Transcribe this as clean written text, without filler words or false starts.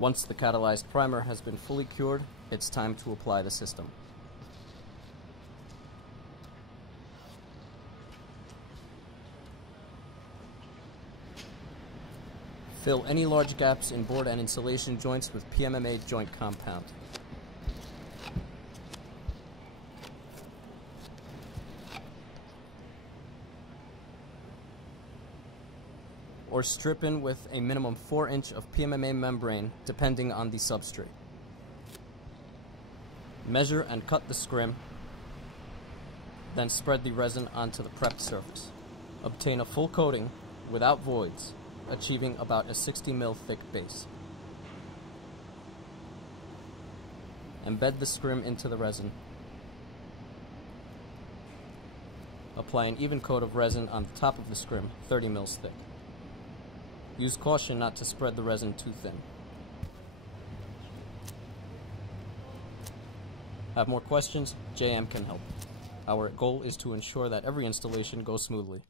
Once the catalyzed primer has been fully cured, it's time to apply the system. Fill any large gaps in board and insulation joints with PMMA joint compound. Or strip in with a minimum 4-inch of PMMA membrane depending on the substrate. Measure and cut the scrim, then spread the resin onto the prepped surface. Obtain a full coating without voids, achieving about a 60 ml thick base. Embed the scrim into the resin. Apply an even coat of resin on the top of the scrim, 30 ml thick. Use caution not to spread the resin too thin. Have more questions? JM can help. Our goal is to ensure that every installation goes smoothly.